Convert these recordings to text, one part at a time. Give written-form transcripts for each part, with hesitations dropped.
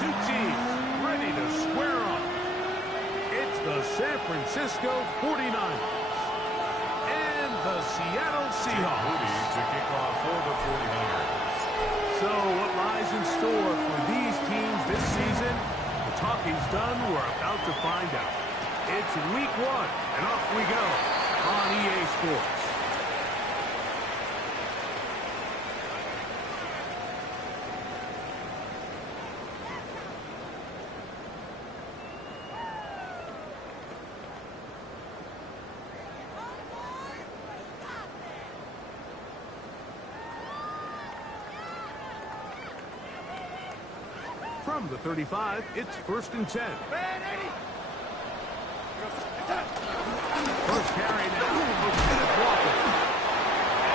two teams ready to square up. It's the San Francisco 49ers and the Seattle Seahawks. To kick off for the 49ers. So what lies in store for these teams this season? The talking's done. We're about to find out. It's week 1, and off we go on EA Sports. From the 35, it's 1st and 10. First carry now for Kenneth Walker.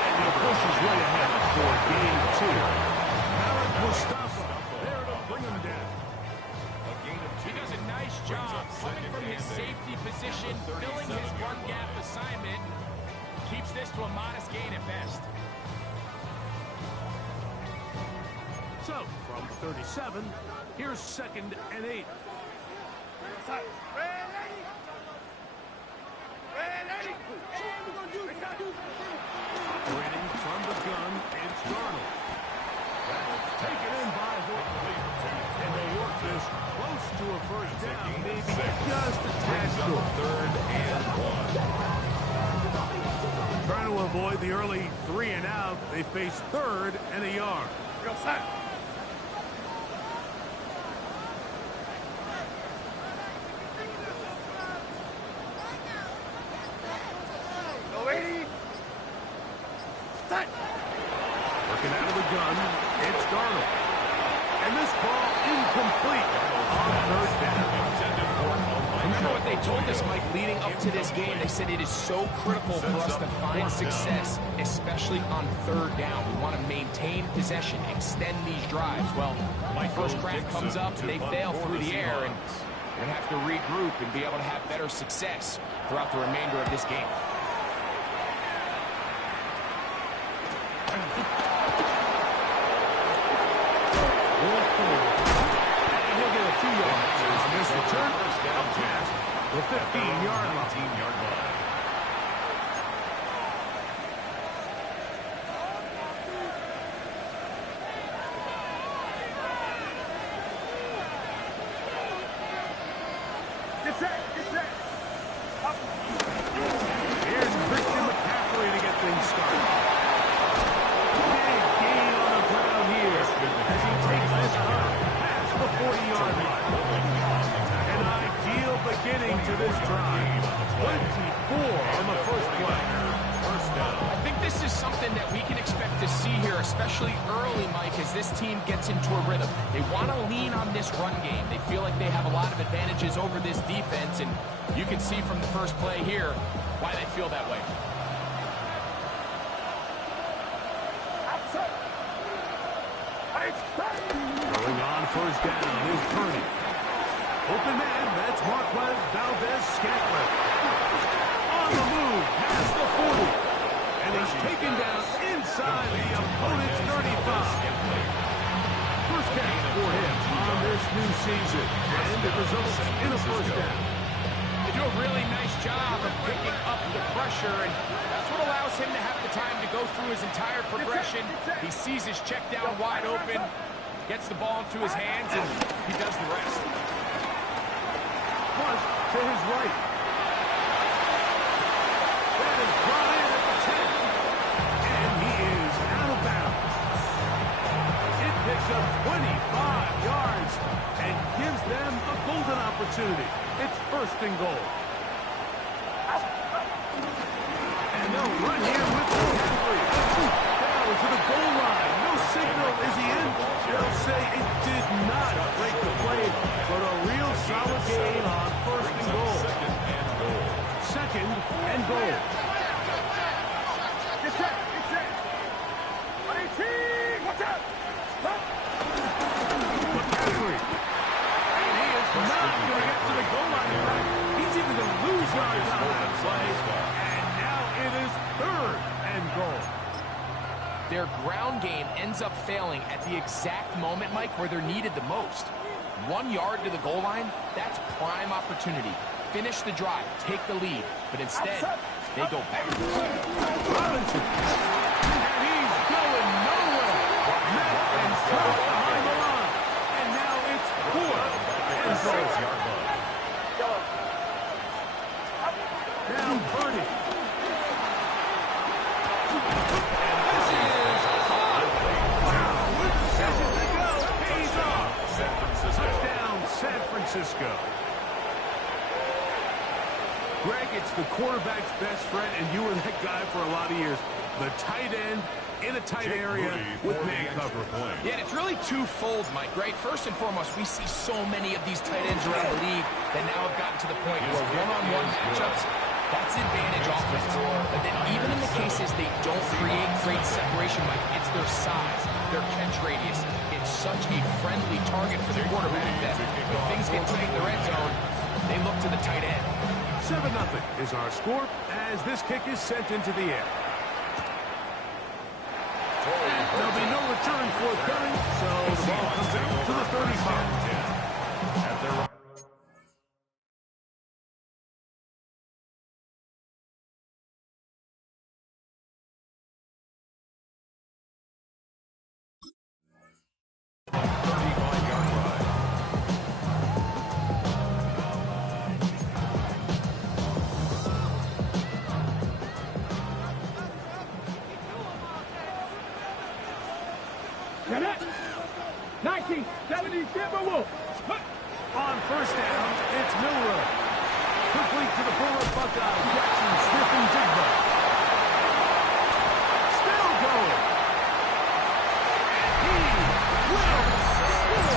And he pushes way ahead for gain 2. Alec Mustafa there to bring him down. He does a nice job coming from his safety position, filling his run gap assignment. Keeps this to a modest gain at best. So, from 37, here's 2nd and 8. Operating from the gun, it's Darnold. That's taken in by Horton. And they work this close to a first down, maybe just a tad short. 3rd and 1. Trying to avoid the early 3 and out, they face 3rd and a yard. Working out of the gun, it's Darnold. And this ball incomplete on 3rd down. Remember what they told us, Mike, leading up to this game? They said it is so critical for us to find success, especially on 3rd down. We want to maintain possession, extend these drives. Well, my first crack comes up, and they fail through the air, and we're going to have to regroup and be able to have better success throughout the remainder of this game. Return up past the 15-yard line. Get set. Here's Christian McCaffrey to get things started. Big gain on the ground here as he takes this run past the 40-yard line. Beginning to this drive. 24 on the first play. First down. I think this is something that we can expect to see here, especially early, Mike, as this team gets into a rhythm. They want to lean on this run game. They feel like they have a lot of advantages over this defense, and you can see from the first play here why they feel that way. Going on first down is Purdy. Open man, that's Marquez Valdez-Scantling. On the move, past the 40. And he's taken down inside the opponent's 35. First catch for him on this new season. And it results in a first down. They do a really nice job of picking up the pressure, and that's what allows him to have the time to go through his entire progression. He sees his check down wide open, gets the ball into his hands, and he does the rest. Plus to his right. That is brought in at the 10. And he is out of bounds. It picks up 25 yards and gives them a golden opportunity. It's 1st and goal. And they'll run here with McCaffrey. Down to the goal line. No signal. Is he in? They'll say it did not break the play, but a real solid gain on 1st and goal. 2nd and goal. Get set. Watch out. McCaffrey. And he is not going to get to the goal line. He's even going to lose yards on that play. And now it is 3rd and goal. Their ground game ends up failing at the exact moment, Mike, where they're needed the most. 1 yard to the goal line, that's prime opportunity. Finish the drive, take the lead, but instead, they go backwards. Robinson. And he's going nowhere. Met and turned behind the line. And now it's 4th and goal. Now Purdy. And this is caught. Wow, with decision to go. Pays off. Touchdown, San Francisco. Greg, it's the quarterback's best friend, and you were that guy for a lot of years. The tight end in a tight area with man cover. Yeah, and it's really twofold, Mike, right? First and foremost, we see so many of these tight ends around the league that now have gotten to the point where one-on-one matchups, that's advantage offense. But then even in the cases they don't create great separation, Mike, it's their size, their catch radius. It's such a friendly target for the quarterback that when things get tight in the red zone, they look to the tight end. 7-0 is our score as this kick is sent into the air. And there'll be no return forthcoming, so the ball comes out to the 35. At their On first down, it's Milroe. Quickly to the former Buckeye, Jackson Smith-Njigba. Still going. And he will score.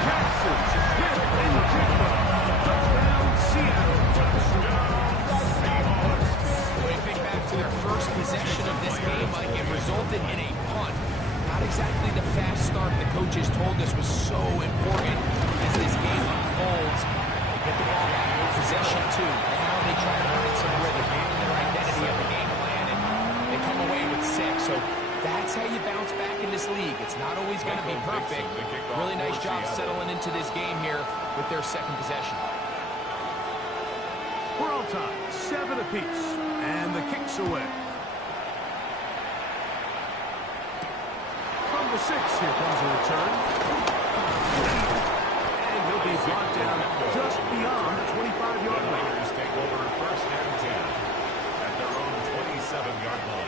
Jackson Smith-Njigba. Touchdown, Seattle. When you think back to their first possession of this game, Mike, it resulted in a punt. Not exactly the fast start the coaches told us was so important as this game unfolds. They get the ball back in possession too. Now they try to find some rhythm, their identity of the game plan, and they come away with 6. So that's how you bounce back in this league. It's not always going to be perfect. Really nice job settling into this game here with their second possession. We're all tied, 7 apiece, and the kick's away. From the 6, here comes a return. And he'll be brought down just beyond the 25-yard line. Raiders take over first and 10 at their own 27-yard line.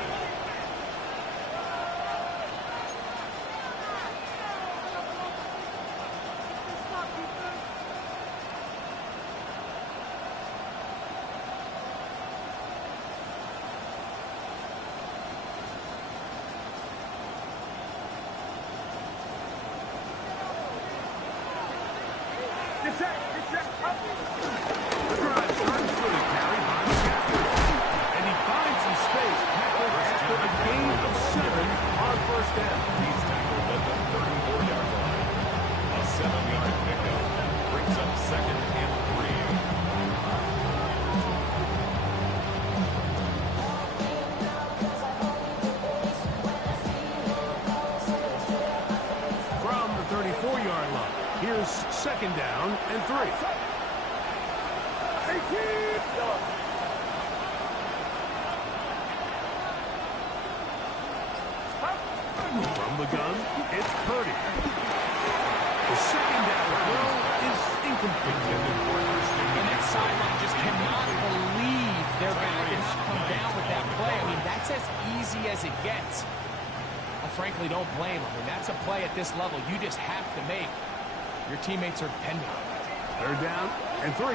The drive starts with a carry by McCaffrey. And he finds some space tackled after a gain of 7 on first down. He's tackled at the 34-yard line. A 7-yard pickup brings up second and 3. From the 34-yard line, here's second down and 3. From the gun, it's Purdy. The second down throw is incomplete. And that sideline just cannot believe they're going to come down with that play. I mean, that's as easy as it gets. I frankly don't blame them. I mean, that's a play at this level you just have to make. Your teammates are depending on it. Third down and 3.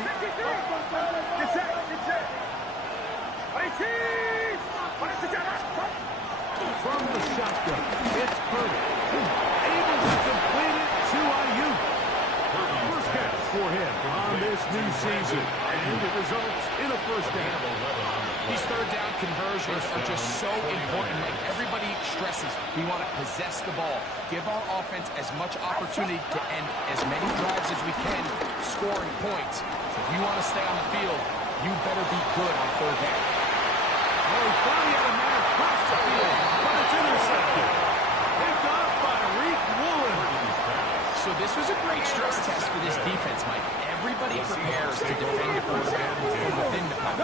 From the shotgun, it's Purdy. Able to complete it to Ayuk. First catch for him on this new season. And it results in a first down. These third down conversions are just so important. Like everybody stresses, we want to possess the ball, give our offense as much opportunity to end as many drives as we can, scoring points. So if you want to stay on the field, you better be good on third down. Oh, he finally had a man across the field, but it's intercepted. Picked off by Reek Woolen. So This was a great stress test for this defense, Mike. Everybody prepares to defend the quarterback from within the pocket.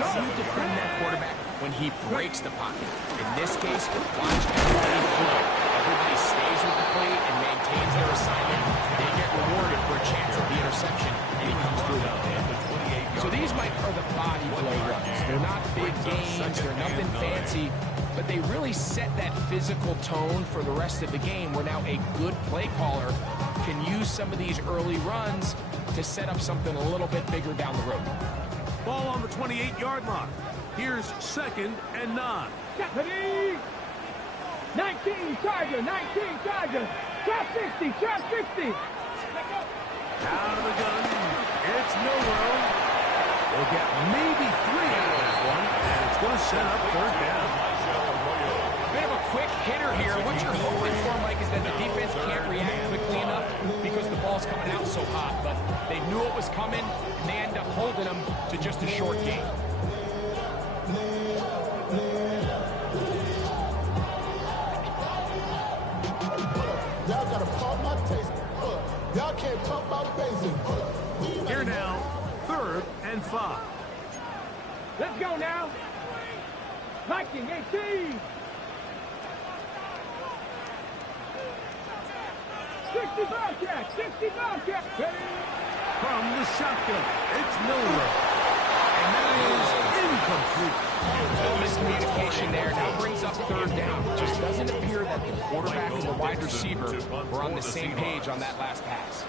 How do you defend that quarterback when he breaks the pocket? In this case, watch everybody flow. Everybody stays with the play and maintains their assignment. They get rewarded for a chance at the interception, and he comes through that. So these, Mike, are the body blow runs. They're not big gains. They're nothing fancy. But they really set that physical tone for the rest of the game where now a good play caller can use some of these early runs to set up something a little bit bigger down the road. Ball on the 28-yard line. Here's 2nd and 9. 19 Charger, 19 Charger. Trap 60, trap 60. Out of the gun. It's Milroe. They'll get maybe 3 out of this one, and it's going to set up 3rd down. Bit of a quick hitter here. What you're hoping for, Mike, is that the defense can't react quickly enough because the ball's coming out so hot. But they knew it was coming, and they end up holding them to just a short gain. Y'all gotta pump my taste. Y'all can't talk about basic. Here now, 3rd and 5. Let's go now. Viking 18. 60 Bobcat, 60 Bobcat. From the shotgun, it's Milroe. And that is incomplete. No miscommunication there. Now brings up 3rd down. It just doesn't appear that the quarterback and the wide receiver were on the same page on that last pass.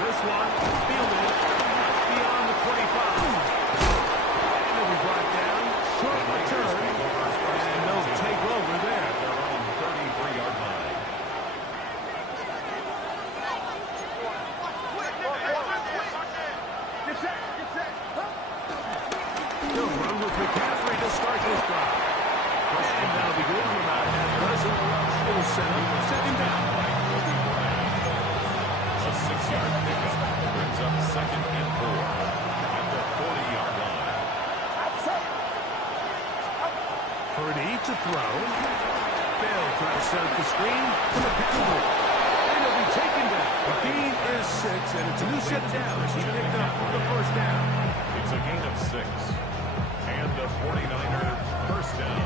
This one fielded beyond the 25. And it'll be brought down. Short return. And they'll take over there. Their own 33-yard line. He'll run with McCaffrey to start this drive. And that'll be good for about half a dozen. It'll set up 2nd down. A 6-yard pickup brings up 2nd and 4 at the 40-yard line. Purdy to throw. They'll try to set up the screen to the penalty. And it'll be taken down. The gain is 6, and it's a new set down as he picked up the 1st down. It's a gain of 6. And the 49er 1st down.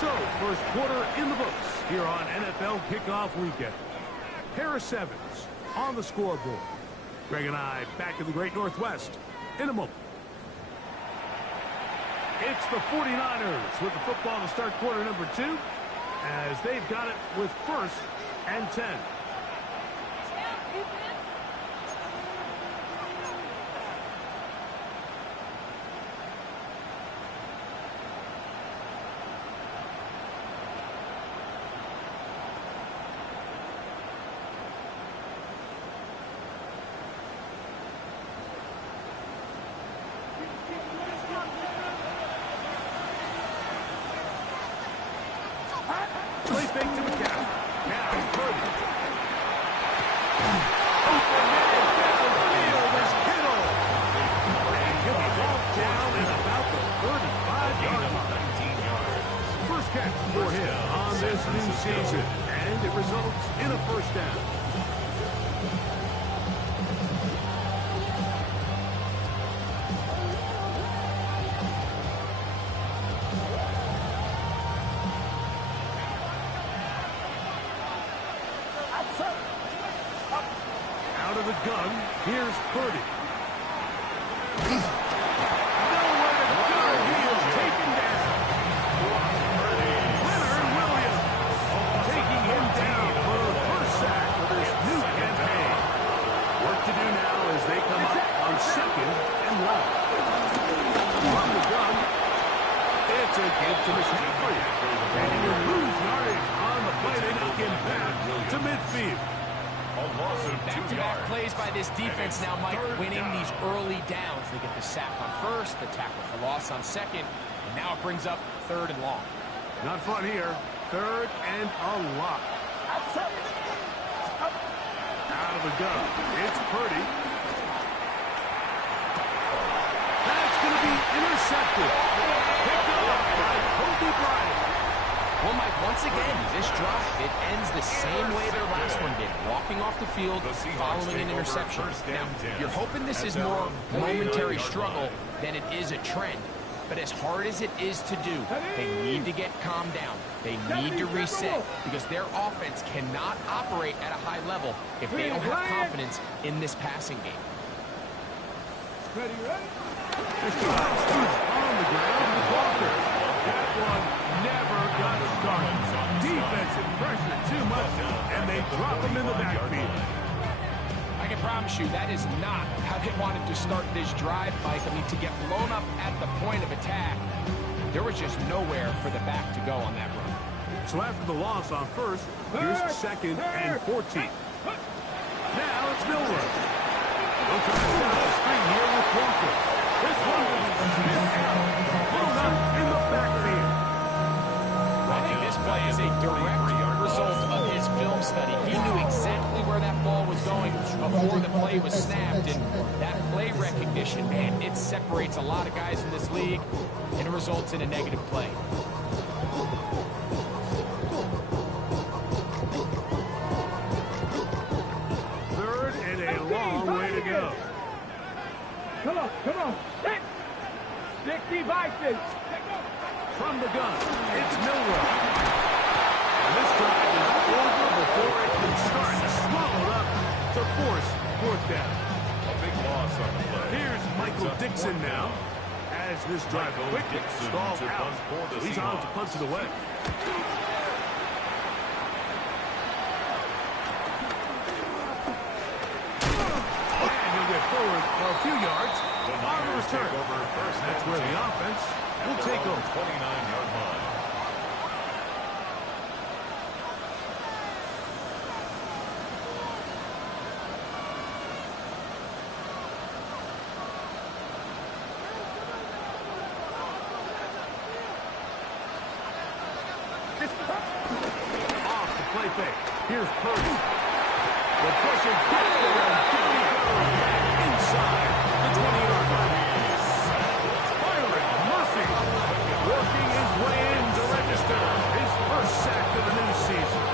So, 1st quarter in the books here on NFL Kickoff Weekend. Harris Evans on the scoreboard. Greg and I back in the Great Northwest in a moment. It's the 49ers with the football to start quarter number 2 as they've got it with 1st and 10. Play fake to McCaffrey. Now Purdy. Open man downfield is Kittle. And he'll be walked down at about the 35-yard line. 19 yards. First catch for him on this new season. And it results in a 1st down. Out of the gun, here's Purdy. Nowhere to go. He is taken down. Leonard Williams taking him down for the 1st sack of this new campaign. Work to do now as they come up on 2nd and 1. From the gun, it's a give to McCaffrey. And he'll lose yardage on the play. They knock him back to midfield. A loss of 2 Back-to-back yards. plays by this defense now, Mike, winning these early downs. They get the sack on 1st, the tackle for loss on 2nd, and now it brings up 3rd and long. Not fun here. 3rd and a lot. Out of the gun. It's Purdy. intercepted. Picked up by Kobe Bryant. Well, Mike, once again, this drive, it ends the same way their last one did, walking off the field, following an interception. Now, you're hoping this is more momentary struggle than it is a trend. But as hard as it is to do, they need to get calmed down. They need to reset because their offense cannot operate at a high level if they don't have confidence in this passing game. Ready, ready? This drive starts on the ground with Walker. That one never got started. Defensive pressure too much, and they drop him in the backfield. I can promise you that is not how they wanted to start this drive, Mike. I mean, to get blown up at the point of attack, there was just nowhere for the back to go on that run. So after the loss on first, here's 2nd and 14. Now it's Milroe. They'll try to set up a screen here with Walker. This one was blown up in the backfield. I think this play is a direct result of his film study. He knew exactly where that ball was going before the play was snapped, and that play recognition, man, it separates a lot of guys in this league, and it results in a negative play. Third and a long way to go. Come on, come on. 60 Vikings. From the gun, it's Milroe. And this drive is over before it can start. Swallowed up to force 4th down. A big loss on the play. Here's Michael Dixon now. As this drive quickly stalled out. He's on to punch it away. And he'll get forward for a few yards on the return. That's where the offense will take over. 29-yard line. Off the play fake. Here's Purdy. The pressure gets there. Down he goes. Inside the 20-yard line. Byron Murphy working his way in to register his first sack of the new season.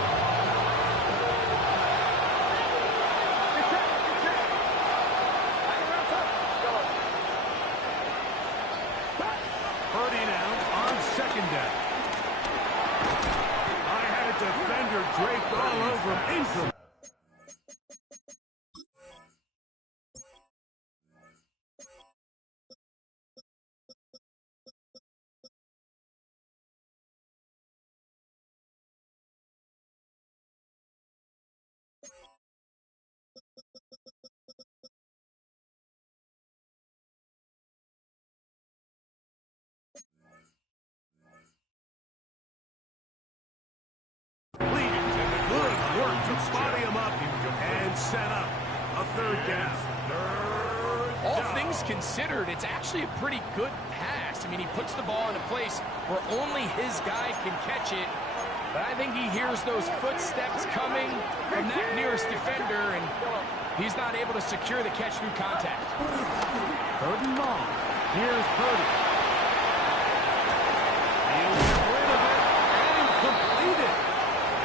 Purdy now on 2nd down. I had a defender draped all over him. Incomplete. Good work to body him up and set up a 3rd down. All things considered, it's actually a pretty good pass. I mean, he puts the ball in a place where only his guy can catch it. But I think he hears those footsteps coming from that nearest defender, and he's not able to secure the catch through contact. 3rd and long. Here's Purdy. He'll get rid of it and complete it.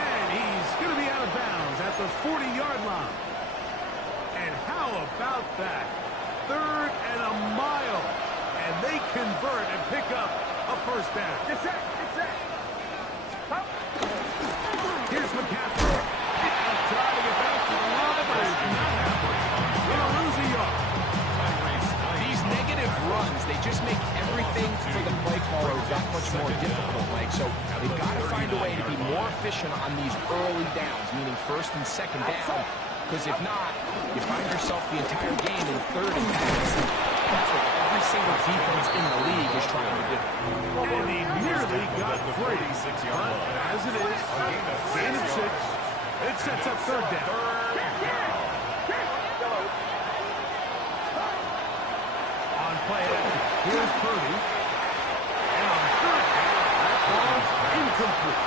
And he's going to be out of bounds at the 40-yard line. And how about that? 3rd and a mile. And they convert and pick up a 1st down. It's that. Here's McCaffrey. I'll try to get back to the line, but it's not happening. Gonna lose a yard. These negative runs, they just make everything for the play caller that much more difficult, Mike. So they've got to find a way to be more efficient on these early downs, meaning 1st and 2nd down. Because if not, you find yourself the entire game in 3rd and pass. That's what every single defense in the league is trying to do. And he nearly got free. But as it is, gain of 6, it sets up 3rd down. On play action, here's Purdy. And on 3rd down, that ball's incomplete.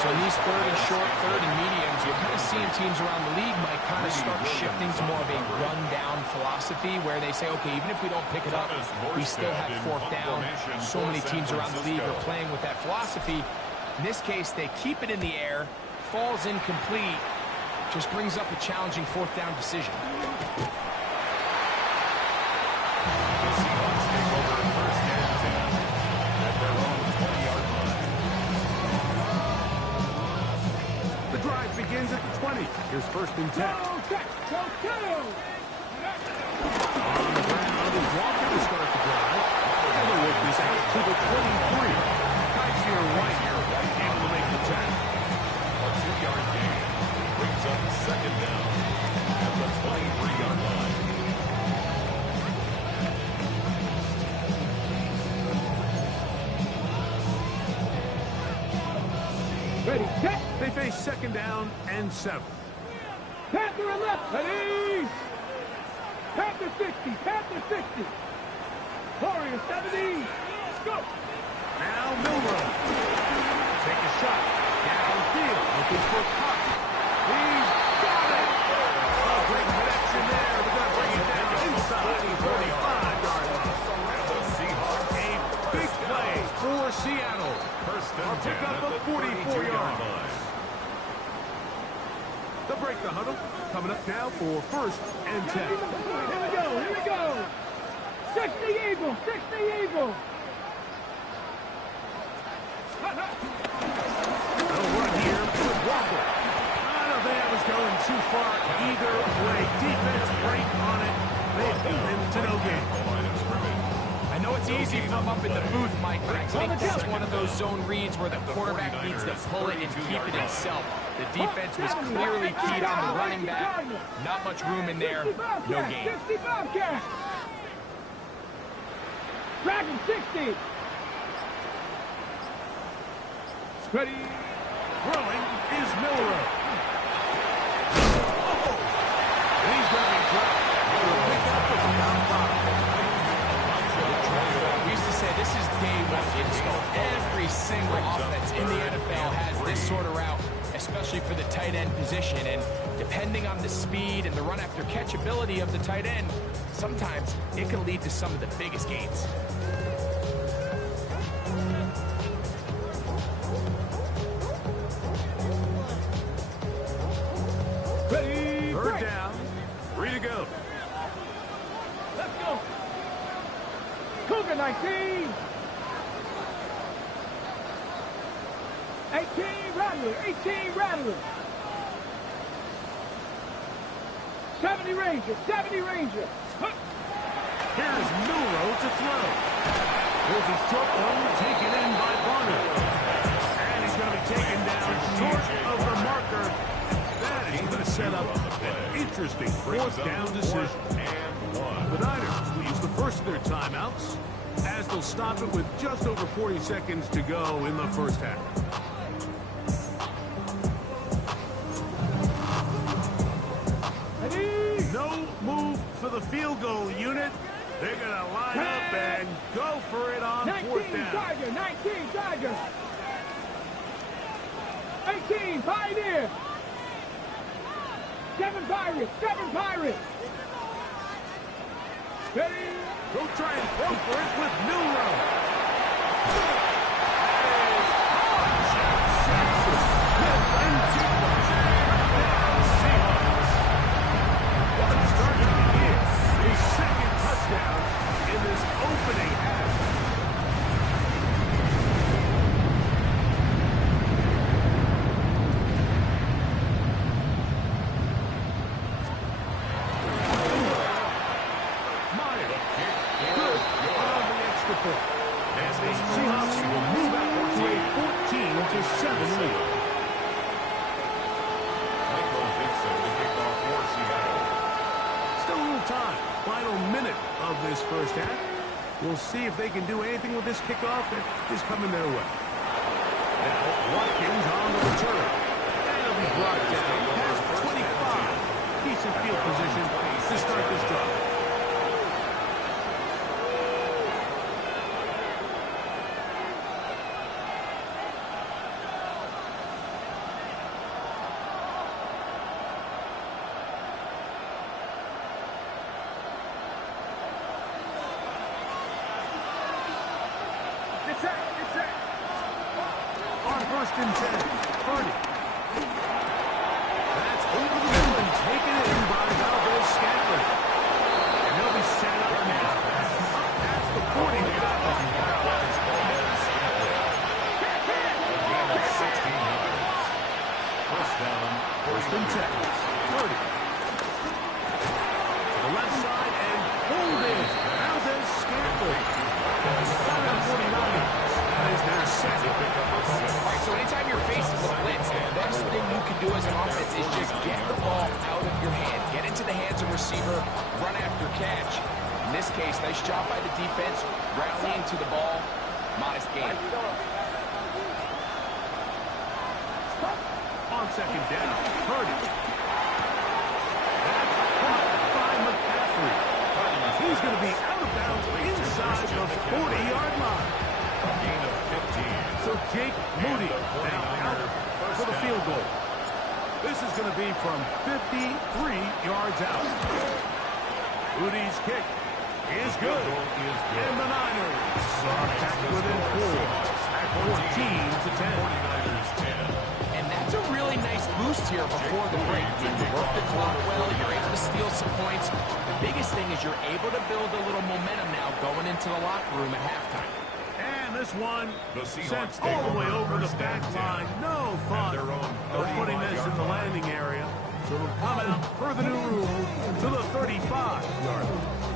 So in these third and short, third and mediums, you're kind of seeing teams around the league might kind of start shifting to more of a run-down philosophy where they say, okay, even if we don't pick it up, we still have fourth down. So many teams around the league are playing with that philosophy. In this case, they keep it in the air, falls incomplete, just brings up a challenging fourth down decision. The Seahawks take over first and 10 at their own 20-yard line. The drive begins at the 20. Here's first and 10. Go, check, go, go. On the ground is Walker to start the drive. And they'll work this out to the 23. Guys here right able to make the tackle. A 2-yard gain brings up second down at the 23-yard line. Ready, set. They face second down and 7. Panther and left. Ready. Panther 60. Panther 60. Warrior 70. Go. Now Milroe. Take a shot. Downfield. Looking for Puck. He's got it. Oh, great connection there. We're going to bring it down inside the 35-yard line. And the Seahawks A big play for Seattle. first I'll and 10 pick up at a the 44 32-yard yard. line. They'll break the huddle. Coming up now for first and 10. Here we go. Here we go. 60 Eagle. 60 Eagle. No run here with Walker. I don't think that was going too far either way. Defense break on it. They move him to no gain. The line of scrimmage. I know it's easy from up in the booth, Mike, but I think that's one of those zone reads where the quarterback needs to pull it and keep it himself. The defense was clearly keyed on the running back. Not much room in there. No gain. 60 Bobcat. Dragon 60. Ready. Throwing is Milroe. He's going to be dropped. Pick up with about 5. We used to say this is day one install. Every single offense in the NFL has this sort of route, especially for the tight end position. And depending on the speed and the run after catch ability of the tight end, sometimes it can lead to some of the biggest gains. Ready. Third break. down. 3 to go. Let's go. Cougar 19. 18 Rattler. 18 Rattler. 70 Ranger. 70 Ranger. Huh. Here's Milroe to throw. Here's a short one taken in by Bonner. And he's going to be taken down short of the marker. That is going to set up an interesting fourth down decision. The Niners will use the first of their timeouts as they'll stop it with just over 40 seconds to go in the first half. Ready. No move for the field goal unit. They're going to line up and go for it on 19 fourth down. Tiger. 19 Tiger. 18 Pioneer. 7 Pirates. 7 Pirates. Ready. Go try and throw for it with Milroe. What a start to the year. His second touchdown in this opening half. Meyer. Good on the extra point. As the Seahawks will move out to a 14-7 lead. Michael Vincent to kick off for Seattle. Still a little time. Final minute of this first half. We'll see if they can do anything with this kickoff that is coming their way. Now, Watkins on the return. And it'll be brought down past 25. Decent field position to start this drive. On 1st and 10, Purdy. That's over the middle and taken in by Valdes-Scantling. And they'll be set up now. That's the 40 they got there. Again at 16 yards. First down, 1st and 10, Purdy. To the left side and holding Valdes-Scantling. Got out 49. That is their second. All right, so anytime you're facing the blitz, the best thing you can do as an offense is just get the ball out of your hand. Get into the hands of receiver, run after catch. In this case, nice job by the defense, rallying to the ball. Modest gain. On 2nd down, Purdy. That's caught by McCaffrey. He's going to be out of bounds inside the 40-yard line. gain of 15. So Jake Moody now out for the field goal. This is going to be from 53 yards out. Moody's kick is good. And the Niners are back within 4 at 14-10. 49ers 10. And that's a really nice boost here before the break. You work the clock well, you're able to steal some points. The biggest thing is you're able to build a little momentum now going into the locker room at halftime. And this one The Seahawks sent take all the way over over the first back and 10. line. No fun their own of putting 35 this in yard the line. landing area. So it'll come out for the new rule to the 35-yard line.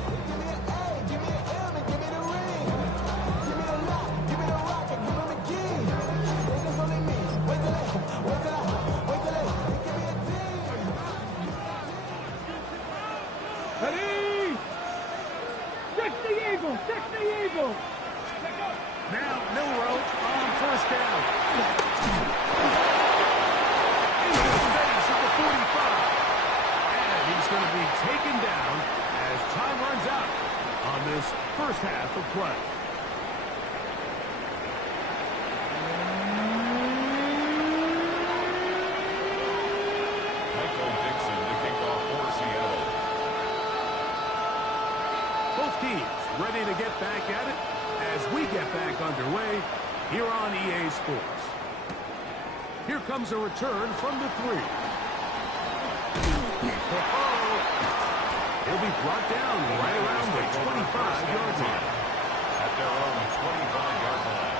Ready? 60 Eagles, 60 Eagles. Now Milroe on 1st down. Into the face of the 45. And he's going to be taken down as time runs out on this first half of play. Michael Dixon to kick off for Seattle. Both teams ready to get back at it as we get back underway here on EA Sports. Here comes a return from the 3. He'll be brought down right around the 25-yard line. At their own 25-yard line.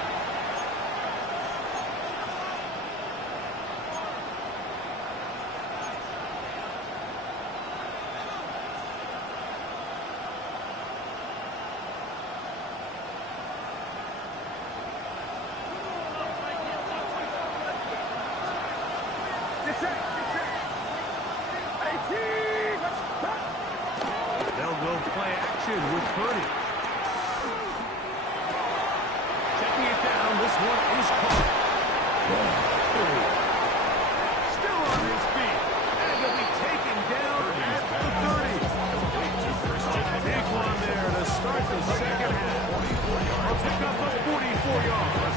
They'll go play action with Purdy. Checking it down. This one is caught. Still on his feet. And he'll be taken down at the 30. Big one there to start the second half. He'll pick up a 44 yards.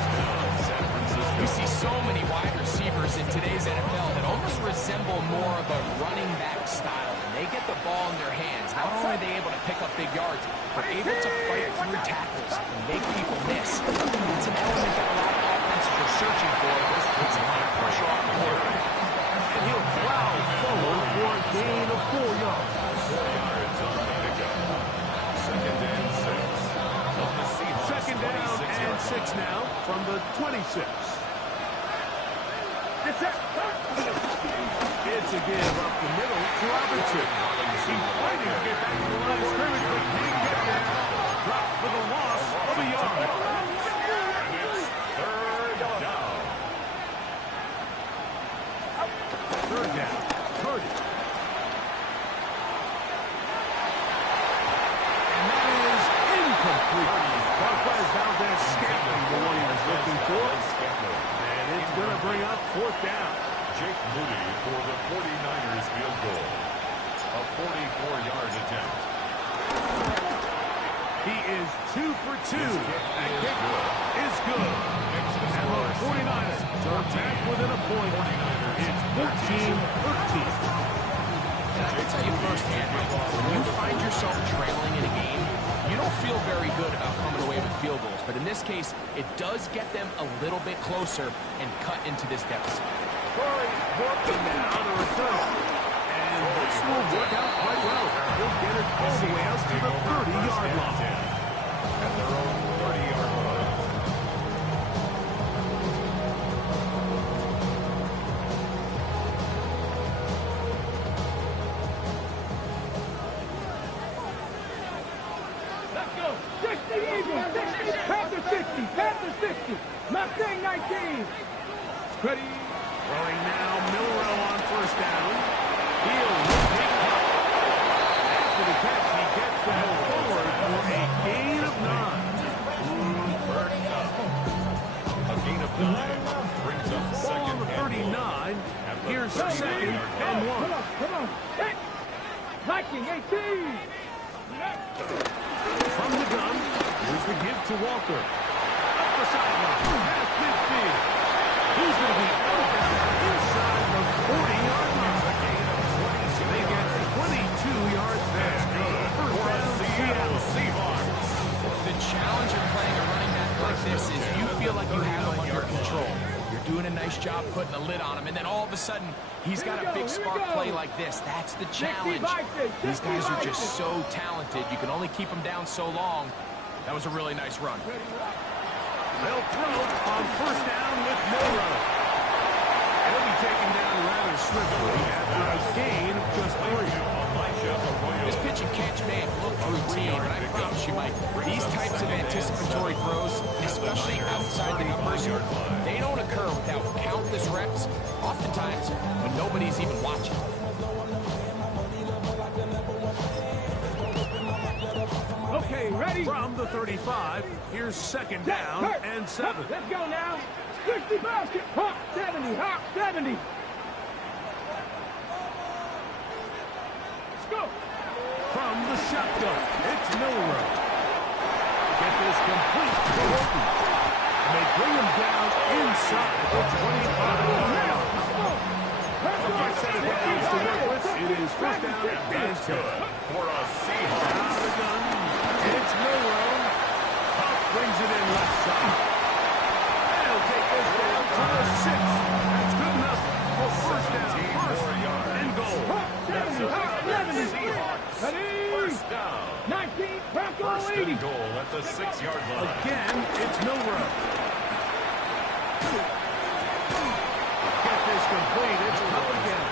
We see so many wide receivers in today's NFL that almost resemble more of a running back style. When they get the ball in their hands, not only are they able to pick up big yards, but able to fight through tackles and make people miss. It's an element that a lot of offenses are searching for. It's a lot of pressure off the quarterback. And he'll plow forward for a gain of 4 yards. 4 yards on the pickup. 2nd and 6. On the Seahawks. 2nd down and 6 now from the 26. It's a give up the middle to Robinson. He's fighting to get back to the line of scrimmage, but can't get there. Dropped for the loss of a yard. And it's 3rd down. 3rd down. Purdy. And that is incomplete. Caught by Valdes-Scantling, the one he was looking for. And it's going to bring up 4th down. Jake Moody for the 49ers field goal. A 44-yard attempt. He is 2 for 2. That kick is good. And the 49ers are back within a point. It's 14-13. And I can tell you firsthand, when you find yourself trailing in a game, you don't feel very good about coming away with field goals. But in this case, it does get them a little bit closer and cut into this deficit. Curry's working now to return. And this will work out quite well. He'll get it all the way out to the 30-yard line. At their own 30-yard line. Let's go. 60 Eagles. 60. Panther 60. Panther 60. Mustang 19. Ready. Throwing now, Milroe on first down. He'll pick up. After the catch, he gets that forward for a gain of 9. A gain of 9 brings up Ball second on the and 39. Here's Come second and 1. on. Come on. Hit. Viking 18. From the gun, here's the give to Walker. Up the sideline, past midfield. He's going to be outbound inside the 40-yard line. They get 22 yards there. First down, Seattle Seahawks. The challenge of playing a running back like this is you feel like you have him under control. You're doing a nice job putting a lid on him, and then all of a sudden, he's got a big spark play like this. That's the challenge. These guys are just so talented. You can only keep them down so long. That was a really nice run. They'll throw on first down with Milroe. He'll be taken down rather swiftly after a gain of just 3. This pitch and catch may have looked routine, but I promise you, Mike, these types of anticipatory throws, especially outside the numbers, they don't occur without countless reps, oftentimes when nobody's even watching. Okay, ready? From the 35, here's second down and 7. Let's go now. 60 basket. Hop 70. Hop 70. Let's go. From the shotgun, it's Milroe. Get this complete to Horton. And they bring him down inside the 25. The first set of downs to work with. It is first down and 10. For a Seahawks. Out of the gun, it's Milroe. Huff brings it in left side. They'll take this down to the 6. That's good enough for first down. First and goal. Hop 70. Hop 70. Ready? First down. 19. Bronco First 80. and goal at the 6-yard line. Again, it's Milroe. Get this complete. It's up again.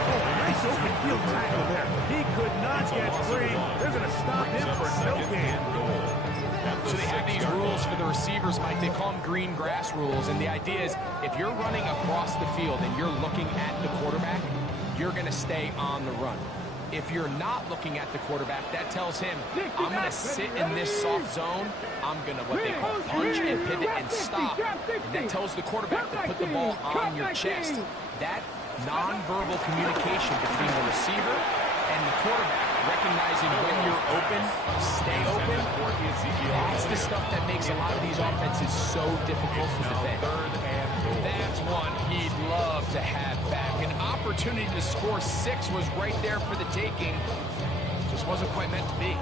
Oh, nice open field tackle there. He could not get free. They're going to stop him for no gain. So they have these rules for the receivers, Mike. They call them green grass rules. And the idea is if you're running across the field and you're looking at the quarterback, you're going to stay on the run. If you're not looking at the quarterback, that tells him, I'm going to sit in this soft zone. I'm going to, what they call, punch and pivot and stop. And that tells the quarterback to put the ball on your chest. That nonverbal communication between the receiver and the quarterback, recognizing when you're open, stay open, that's the stuff that makes a lot of these offenses so difficult to defend. That's one he'd love to have back. An opportunity to score 6 was right there for the taking. Just wasn't quite meant to be.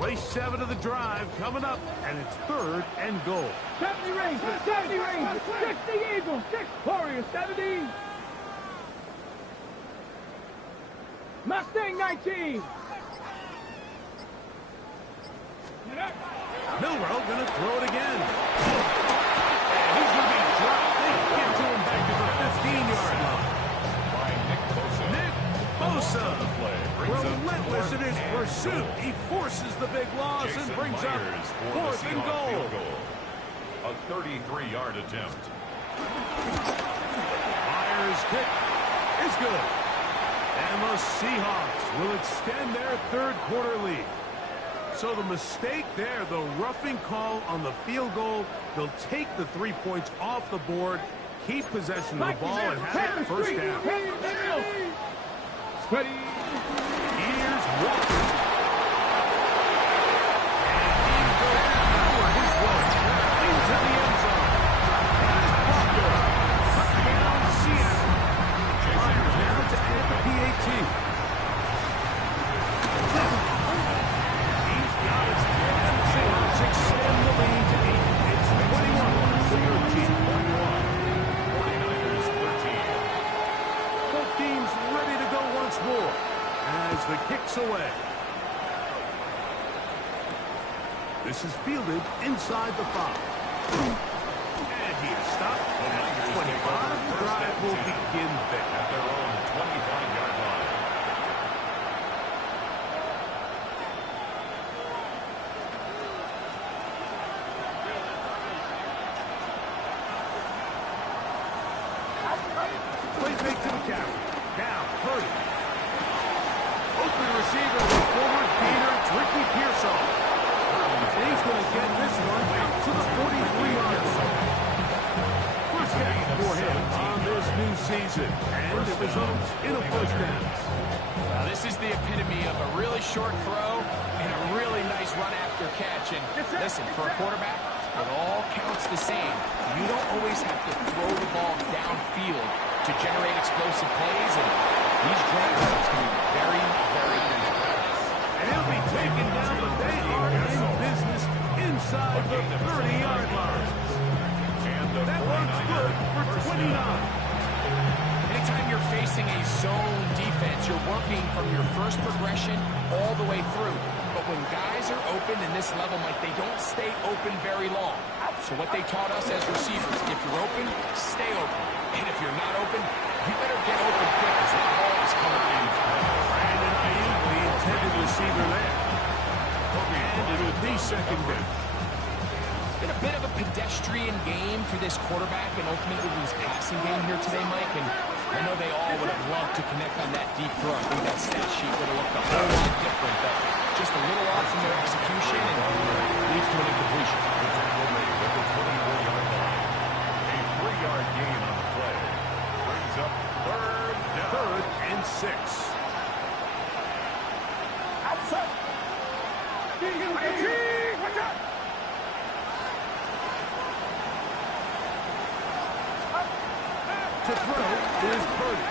Race 7 of the drive coming up, and it's third and goal. 70 Rangers. 70 Rangers. 60 Eagles. 6 Warriors. 70. Mustang 19. Milroe going to throw it again. And he's going to be dropped. They get to him back to the 15-yard line. By Nick Bosa. Nick Bosa, relentless in his pursuit. He forces the big loss and brings up fourth and goal. A 33-yard attempt. Myers' kick is good. And the Seahawks will extend their third-quarter lead. So the mistake there, the roughing call on the field goal, they'll take the 3 points off the board, keep possession of the ball, and have it first down. Ready. Here's Walker. kicks away. This is fielded inside the 5. And he is stopped at 25. The drive will begin there. At their own 25-yard line. Play fake to the carry. Down, Purdy. Open receiver with forward gainer, Ricky Pearsall. And he's going to get this one out to the 43-yard line. First down for him on this new season. And it results in a first down. Now, this is the epitome of a really short throw and a really nice run after catch. And listen, for a quarterback, it all counts the same. You don't always have to throw the ball downfield to generate explosive plays, and these drives can be very, very nice. And he'll be taken down, but they are in business inside the 30-yard line. That one's good for 29. Anytime you're facing a zone defense, you're working from your first progression all the way through. But when guys are open in this level, Mike, they don't stay open very long. So what they taught us as receivers, if you're open, stay open. And if you're not open, you better get open quick because that ball is coming in. Brandon Ayuk, the intended receiver there. And it'll be second down. It's been a bit of a pedestrian game for this quarterback and ultimately his passing game here today, Mike. And I know they all would have loved to connect on that deep throw. I think that stat sheet would have looked a whole lot different, but just a little off from their execution and leads to an incompletion. A 3-yard gain on the play. Brings up third down. 3rd and 6. Outside. Watch out. To throw is Purdy.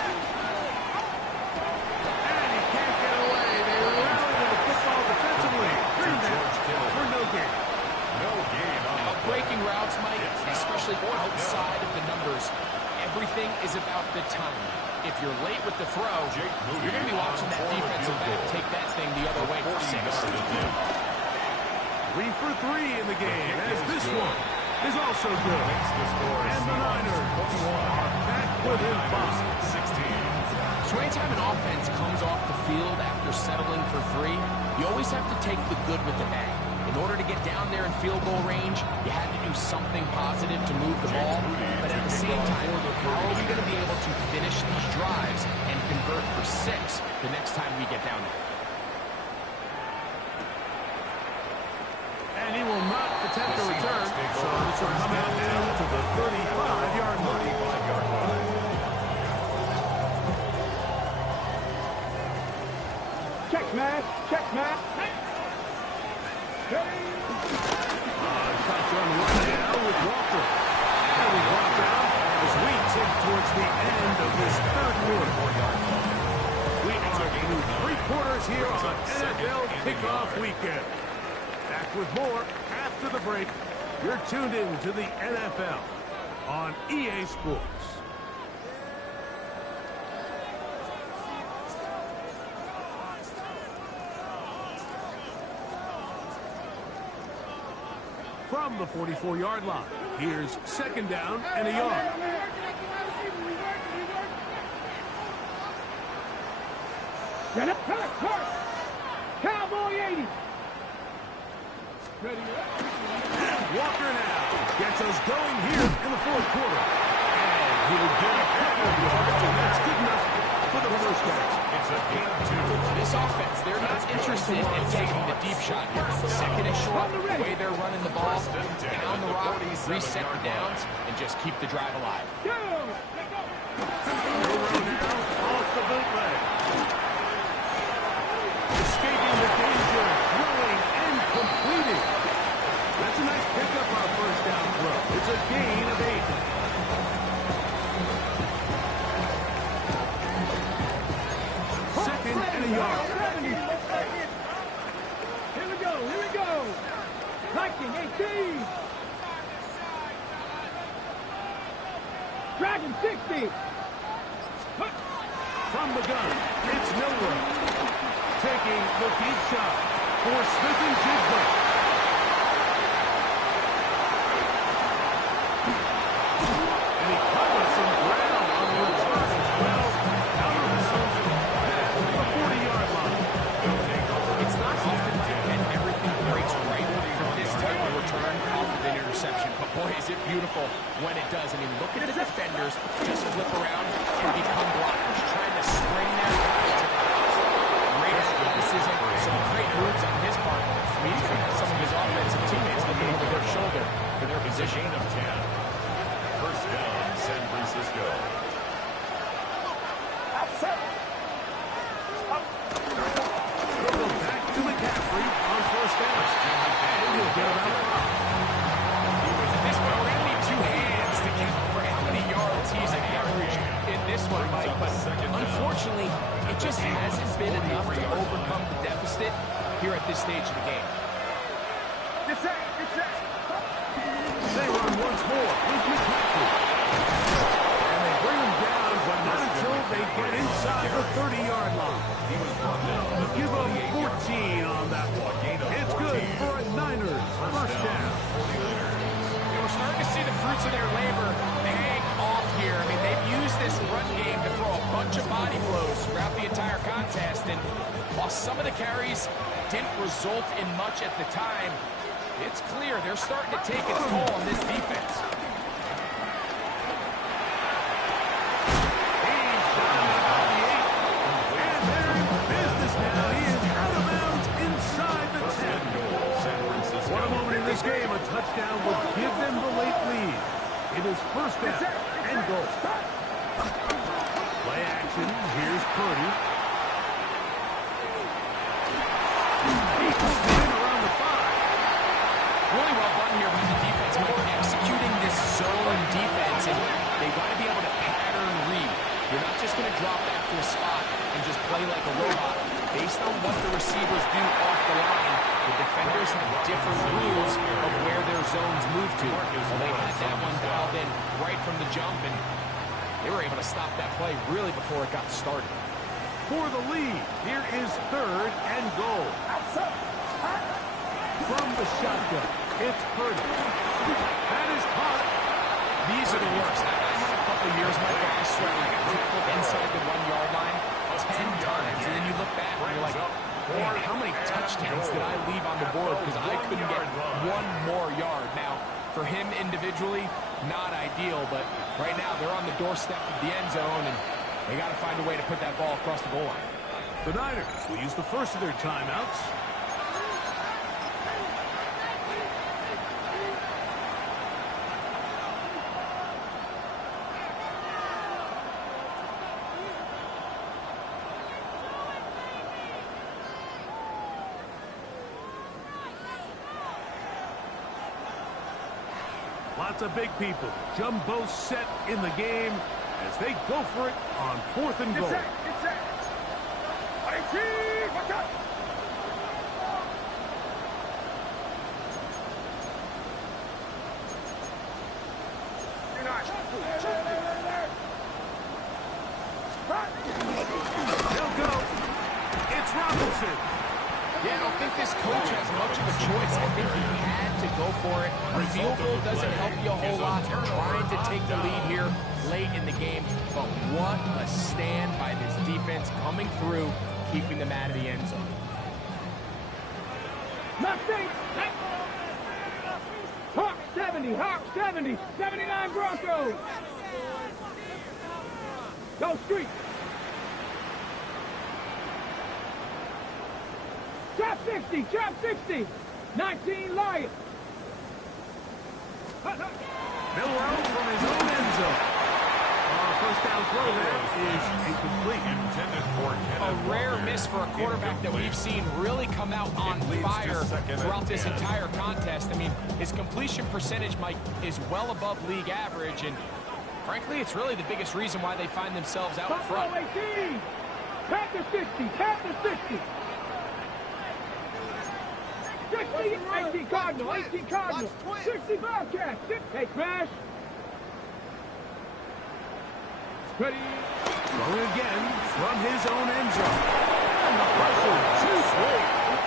And he can't get away. They rally the football defensively. Bring that for no gain. No gain on the play. Breaking routes, Mike, especially outside of the numbers, everything is about the timing. If you're late with the throw, you're going to be watching that defensive back take that thing the other way for 6. 3 for 3 in the game, as this one is also good. And the Niners are back within 5. 16. So anytime an offense comes off the field after settling for 3, you always have to take the good with the bad. In order to get down there in field goal range, you had to do something positive to move the ball. But at the same time, how are we going to be able to finish these drives and convert for 6 the next time we get down there? And he will not attempt a return, so this will come out down to the 35-yard line. Check, man. Check, man. Shotgun run now with Walker. And we brought down as we tip towards the end of this 3rd quarter. We are through 3 quarters here on NFL Kickoff Weekend. Back with more after the break. You're tuned in to the NFL on EA Sports. From the 44-yard line, here's 2nd down and a yard. Get up, hurt. Cowboy 80. Ready up. Walker now gets us going here in the 4th quarter. And he'll get a couple of yards, and that's good enough for the first down. It's a gain of 2. This offense, they're not interested in taking the deep shot here. 2nd and short, the way they're running the ball, pound the rock, reset the downs, and just keep the drive alive. Burrow now off the bootleg. Escaping the danger, throwing and completing. That's a nice pickup on 1st down throw. It's a gain of 8. Second and a yard. Here we go. Viking 18. Dragon 60. From the gun, it's Milrow. To taking the deep shot for Smith-Njigba. And he covers some ground on the return as well. Out of the zone at the 40-yard line. It's not often that everything breaks right from this type of return off of an interception. But boy, is it beautiful when it does. I mean, look at the defenders just flip around and become blockers, trying to spring their guy to the house. Great athleticism, some great moves on his part. He's going to have some of his offensive teammates looking over their shoulder for their position. Gain of 10. First down, San Francisco. Throw back to McCaffrey on first down. And he'll get about 5. At this point, we're going to need two hands to count for how many yards he's averaged in this one, Mike. But unfortunately, it just hasn't been enough to overcome the deficit here at this stage of the game. They run once more with McCaffrey. And they bring him down, but not until they get inside the 30-yard line. Give him 14 on that one. It's good for a Niners first down. We're starting to see the fruits of their labor paying off here. I mean, they've used this run game to throw a bunch of body blows throughout the entire contest. And while some of the carries didn't result in much at the time, it's clear they're starting to take its toll on this defense. He's down at the 8. And they're in business now. He is out of bounds inside the 10. What a moment in this game. A touchdown would give them the late lead. It is first down and goal. Play action. Here's Purdy. He puts it in around the 5. Really well done here by the defense, Mike, executing this zone defense, and they got to be able to pattern read. You're not just going to drop back to a spot and just play like a robot. Based on what the receivers do off the line, the defenders have different rules of where their zones move to. Well, they had that one dialed in right from the jump, and they were able to stop that play really before it got started. For the lead, here is third and goal. From the shotgun, it's Purdy. That is caught. These are the worst. I've had a couple of years, Mike, I swear, I got tackled inside the 1-yard line 10 times, and then you look back and you're like, man, how many touchdowns did I leave on the board because I couldn't get one more yard? Now, for him individually, not ideal, but right now they're on the doorstep of the end zone, and they got to find a way to put that ball across the goal line. The Niners will use the first of their timeouts. Lots of big people. Jumbo set in the game as they go for it on 4th and goal. They'll go. It's Robinson. Yeah, I don't think this coach has much of a choice. I think he had to go for it. A field goal doesn't help you a whole lot. Trying to take the lead here late in the game. But what a stand by this defense coming through, keeping them out of the end zone. Mustang! Hawk 70, Hawk 70, 79 Broncos! Go Street! Chop 60, chop 60! 19 Lions! Milrow from his own end zone. First down throw there is incomplete. A rare miss for a quarterback that we've seen really come out on fire throughout this entire contest. I mean, his completion percentage, Mike, is well above league average, and frankly, it's really the biggest reason why they find themselves out in front. 18! Panther 60, Panther 60! 60, 18 Cardinal, 18 Cardinal, 60 Bobcats, hey, crash! Ready? Throwing again from his own end zone. And the pressure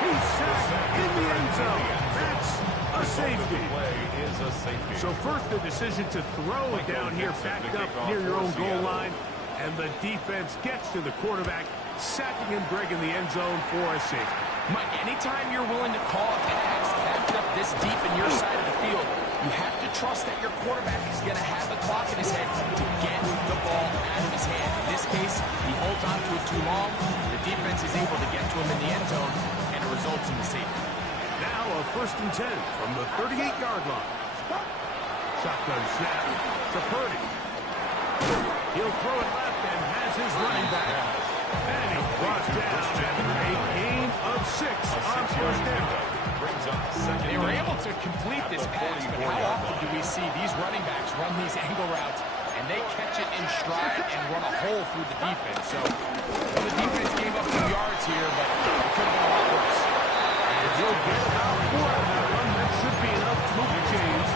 He's sacked in the end zone. That's a safety. Play is a safety. So first the decision to throw it down here backed up near your own goal line. And the defense gets to the quarterback, sacking him, Greg, in the end zone for a safety. Mike, anytime you're willing to call a pass backed up this deep in your side of the field, you have to trust that your quarterback is going to have the clock in his head to get the ball out of his hand. In this case, he holds on to it too long. The defense is able to get to him in the end zone, and it results in the safety. Now a 1st and 10 from the 38-yard line. Shotgun snap to Purdy. He'll throw it left and has his running back. And he's brought down after a gain of 6 on 1st down. They were able to complete this pass, but how often do we see these running backs run these angle routes and they catch it in stride and run a hole through the defense? So the defense gave up 2 yards here, but it could have been a lot worse. And he'll get about 4 on that run. That should be enough to move the chains.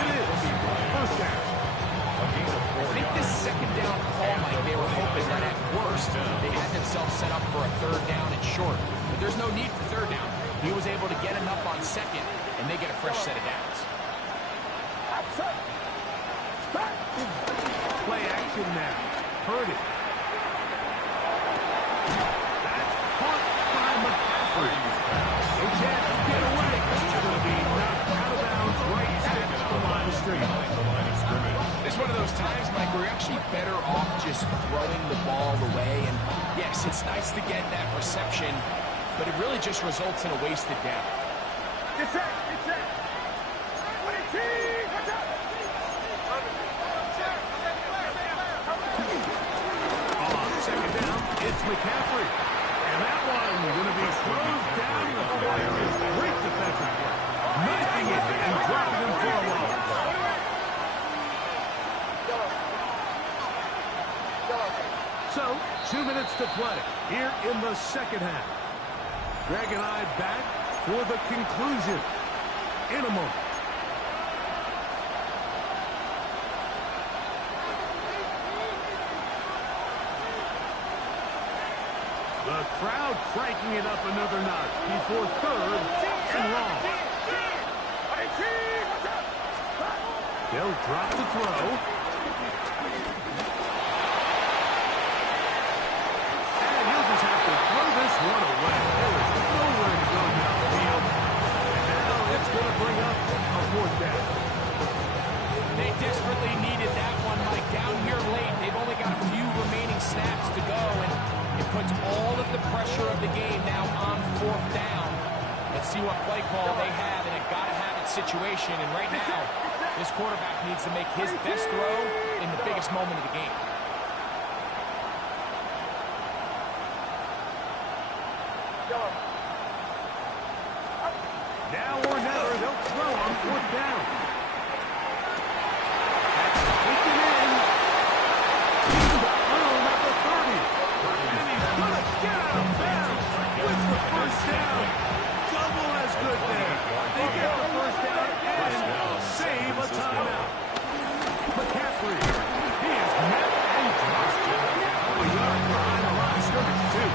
It is 1st down. I think this 2nd down call, Mike, they were hoping that at worst they had themselves set up for a 3rd down and short. But there's no need for 3rd down. He was able to get enough on 2nd, and they get a fresh set of downs. Play action now. Purdy. That's caught by McCaffrey. A chance to get away. It's going to be knocked out of bounds right at the line of scrimmage. It's one of those times, Mike, where you're actually better off just throwing the ball away. And yes, it's nice to get that reception, but it really just results in a wasted down. Get set, get set. 22, watch out. On 2nd down, it's McCaffrey. And that one going to be thrown down the corner. Great defensive play. Knifing it and dropping him for a loss. So, 2 minutes to play here in the 2nd half. Greg and I back for the conclusion in a moment. The crowd cranking it up another notch before 3rd and long. They'll drop the throw. And he'll just have to throw this one away. There is nowhere to go down the field. And now it's going to bring up a 4th down. They desperately needed that one, Mike. Down here late, they've only got a few remaining snaps to go, and it puts all of the pressure of the game now on 4th down. Let's see what play call they have in a gotta-have-it situation. And right now, this quarterback needs to make his best throw in the biggest moment of the game. Now or never, they'll throw on 4th down. That's taken in. He's got room at the 30. And he's going to get out of bounds with the 1st down. Double as good there. They get the 1st down and save a timeout. McCaffrey, he is met and dropped. A yard behind the line of scrimmage, too.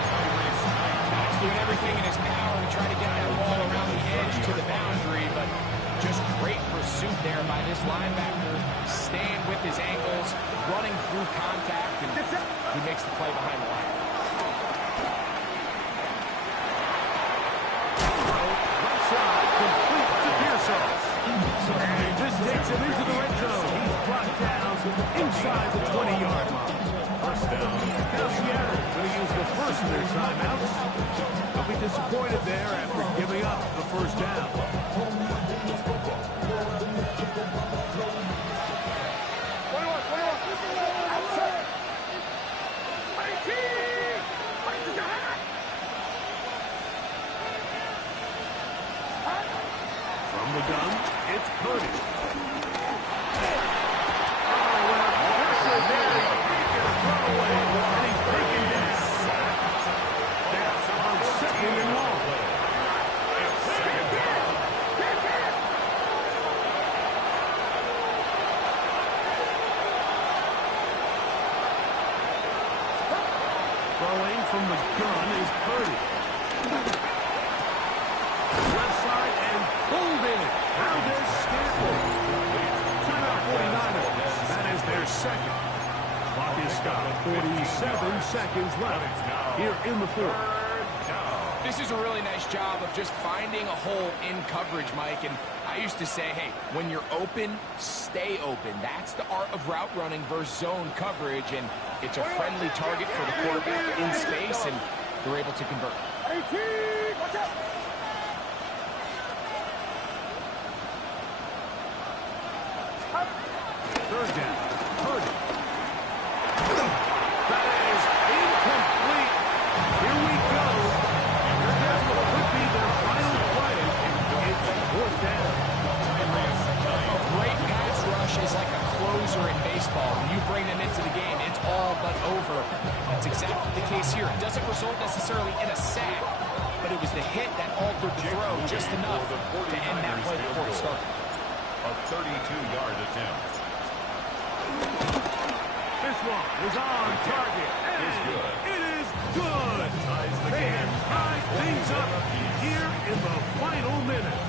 He's doing everything in his power to try to get that ball around the edge to the boundary, but just great pursuit there by this linebacker, staying with his ankles, running through contact, and he makes the play behind the line. Left side, complete to Pearson. And this takes him into the red zone. He's brought down inside the 20-yard line. 1st down. Now Seattle going to use the first of their timeouts. They'll be disappointed there after giving up the 1st down. From the gun, it's Purdy. Throwing from the gun is Purdy. Holding it. Valdez-Scantling. Timeout 49ers. That is their second. Clock is stopped. 47 seconds left here in the fourth. This is a really nice job of just finding a hole in coverage, Mike. And I used to say, hey, when you're open, stay open. That's the art of route running versus zone coverage. And it's a friendly target for the quarterback in space, and they're able to convert. 18, watch out. Third down. Purdy. That is incomplete. Here we go. And that's what could be their final play. It's fourth down. A great pass rush is like a closer in baseball. When you bring them into the game, it's all but over. That's exactly the case here. It doesn't result necessarily in a sack, but it was the hit that altered the throw just enough to end that play before it started. A 32-yard attempt. This one is on target. And it is good. They have tied things up here in the final minute.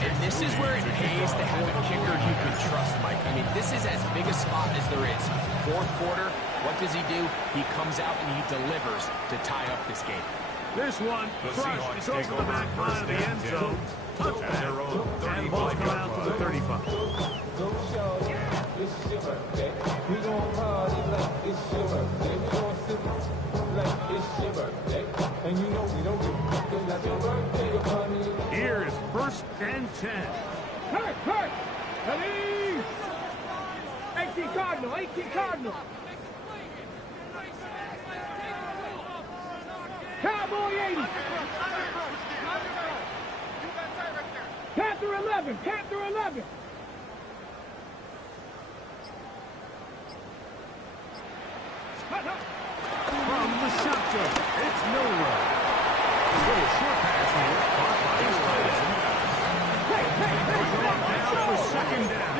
And this is where it pays to have a kicker you can trust, Mike. I mean, this is as big a spot as there is. Fourth quarter, what does he do? He comes out and he delivers to tie up this game. This one crushed. It goes to the back line of the end zone. Touchdown. And ball come out to the 35. It's your birthday. We gon' party like it's your birthday. We gon' sip like it's your birthday. And you know we don't give a fuck like your birthday. Your party. Here is first and 10. Hurt. Ready. 18 Cardinal. 18 Cardinal. Cowboy 80. Panther 11. Panther 11. From the shotgun, it's Milroe. A little short pass here, caught by his tight end. Going down for second down.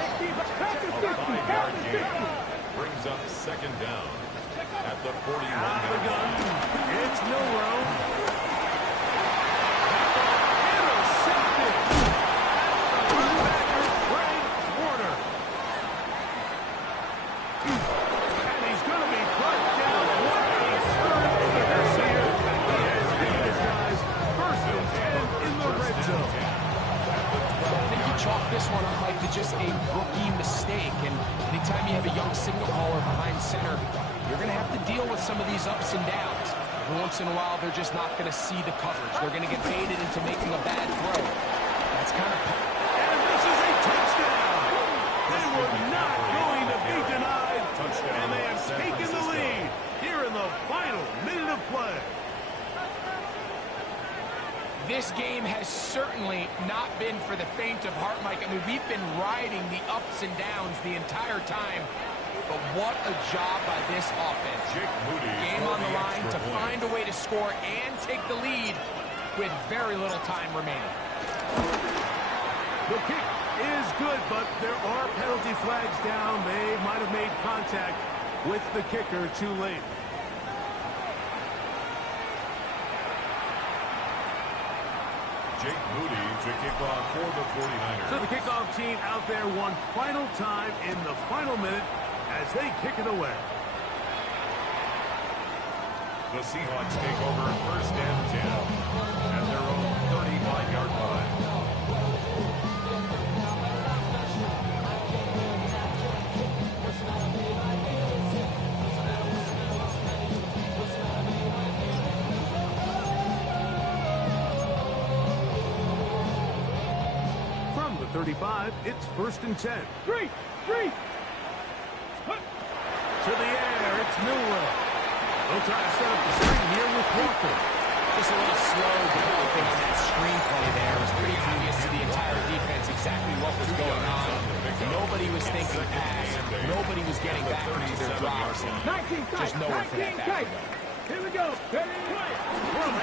Panther 50. A 5-yard Panther gain 50. brings up second down at the 41 Out of the gun, line. it's Milroe. Intercepted. Linebacker Frank Warner. And he's going to be brought down. What a start to this here. He has beat his guys. First and 10 in the red zone. I think you chalk this one up, Mike, to just a rookie mistake. And anytime you have a young signal caller behind center, you're going to have to deal with some of these ups and downs. Every once in a while, they're just not going to see the coverage. They're going to get baited into making a bad throw. That's kind of... And this is a touchdown. They were not going to be denied. And they have taken the lead here in the final minute of play. This game has certainly not been for the faint of heart, Mike. I mean, we've been riding the ups and downs the entire time. But what a job by this offense. Game on the line to find a way to score and take the lead with very little time remaining. The kick is good, but there are penalty flags down. They might have made contact with the kicker too late. Jake Moody to kick off for the 49ers. So the kickoff team out there one final time in the final minute as they kick it away. The Seahawks take over first and 10 at their own 35-yard line. From the 35, it's first and 10. Three. To the air, it's Milroe. They'll try to set up the screen here with Walker. Just a little slow developing on that screenplay there. It was pretty obvious to the entire defense exactly what was going on. Nobody was thinking pass. Nobody was getting back into their drops. And 19 just nowhere for that back to go. Here we go. Ready? Throwing